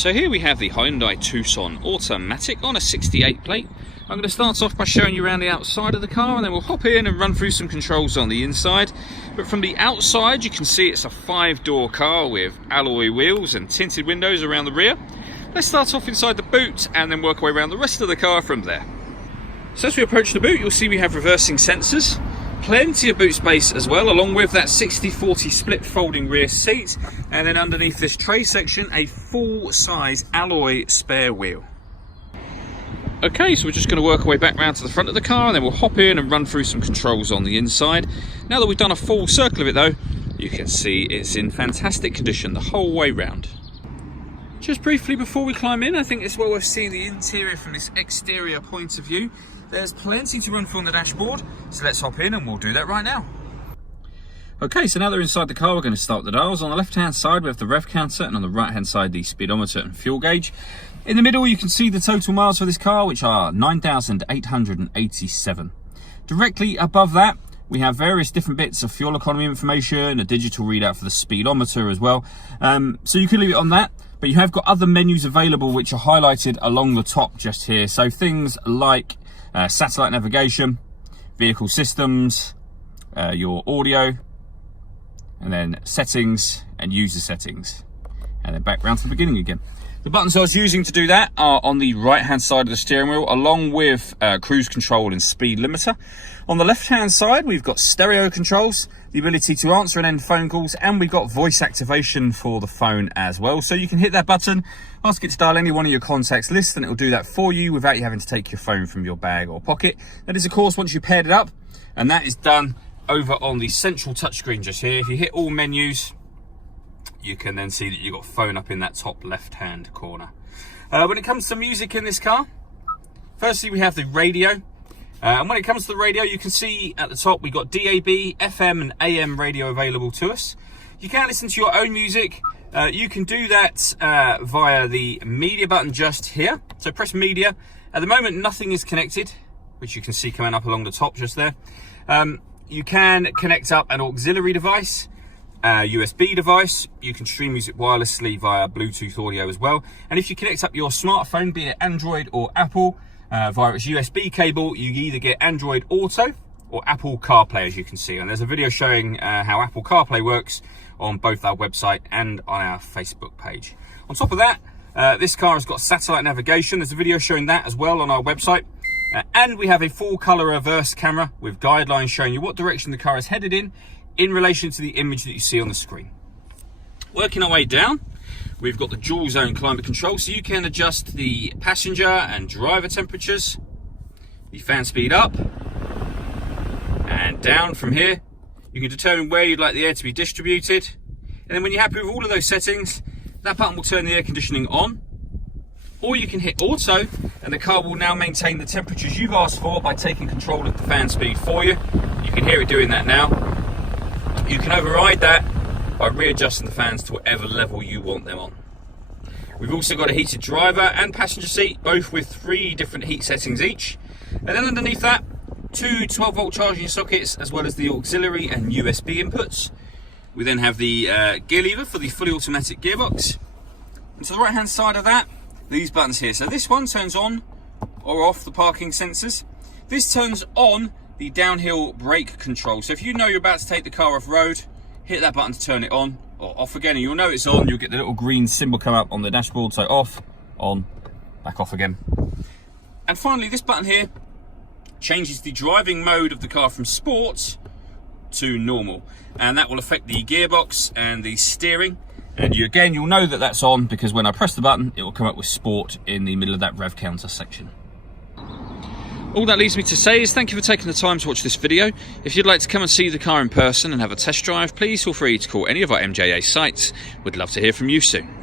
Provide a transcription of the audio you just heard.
So here we have the Hyundai Tucson automatic on a 68 plate. I'm going to start off by showing you around the outside of the car, and then we'll hop in and run through some controls on the inside. But from the outside you can see it's a 5-door car with alloy wheels and tinted windows around the rear. Let's start off inside the boot and then work our way around the rest of the car from there. So as we approach the boot, you'll see we have reversing sensors, plenty of boot space as well, along with that 60/40 split folding rear seat, and then underneath this tray section a full-size alloy spare wheel. Okay, so we're just going to work our way back round to the front of the car, and then we'll hop in and run through some controls on the inside. Now that we've done a full circle of it though, you can see it's in fantastic condition the whole way round. Just briefly before we climb in, I think it's well worth seeing the interior from this exterior point of view. There's plenty to run through on the dashboard, so let's hop in and we'll do that right now. Okay, so now that we're inside the car, we're going to start the dials. On the left hand side we have the rev counter, and on the right hand side the speedometer and fuel gauge. In the middle you can see the total miles for this car, which are 9,887. Directly above that we have various different bits of fuel economy information, a digital readout for the speedometer as well. So you can leave it on that, but you have got other menus available which are highlighted along the top just here. So things like satellite navigation, vehicle systems, your audio, and then settings and user settings, and then back round to the beginning again. The buttons I was using to do that are on the right hand side of the steering wheel, along with cruise control and speed limiter. On the left hand side we've got stereo controls, the ability to answer and end phone calls, and we've got voice activation for the phone as well. So you can hit that button, ask it to dial any one of your contacts list, and it will do that for you without you having to take your phone from your bag or pocket. That is of course once you paired it up, and that is done over on the central touchscreen just here. If you hit all menus, you can then see that you've got phone up in that top left hand corner. When it comes to music in this car, firstly we have the radio. And when it comes to the radio, you can see at the top we've got DAB, FM and AM radio available to us. You can listen to your own music. You can do that via the media button just here. So press media. At the moment nothing is connected, which you can see coming up along the top just there. You can connect up an auxiliary device, a USB device. You can stream music wirelessly via Bluetooth audio as well. And if you connect up your smartphone, be it Android or Apple, via its USB cable, you either get Android Auto or Apple CarPlay, as you can see. And there's a video showing how Apple CarPlay works on both our website and on our Facebook page. On top of that, this car has got satellite navigation. There's a video showing that as well on our website. And we have a full color reverse camera with guidelines showing you what direction the car is headed in relation to the image that you see on the screen. Working our way down, we've got the dual zone climate control, so you can adjust the passenger and driver temperatures, the fan speed up and down. From here you can determine where you'd like the air to be distributed, and then when you're happy with all of those settings, that button will turn the air conditioning on. Or you can hit auto, and the car will now maintain the temperatures you've asked for by taking control of the fan speed for you. You can hear it doing that now. You can override that by readjusting the fans to whatever level you want them on. We've also got a heated driver and passenger seat, both with 3 different heat settings each. And then underneath that, 2 12-volt charging sockets, as well as the auxiliary and USB inputs. We then have the gear lever for the fully automatic gearbox. And to the right hand side of that, these buttons here. So this one turns on or off the parking sensors. This turns on the downhill brake control. So if you know you're about to take the car off road, hit that button to turn it on or off again, and you'll know it's on. You'll get the little green symbol come up on the dashboard. So off, on, back off again. And finally, this button here changes the driving mode of the car from sport to normal, and that will affect the gearbox and the steering. And you'll know that that's on, because when I press the button, it will come up with sport in the middle of that rev counter section. All that leaves me to say is thank you for taking the time to watch this video. If you'd like to come and see the car in person and have a test drive, please feel free to call any of our MJA sites. We'd love to hear from you soon.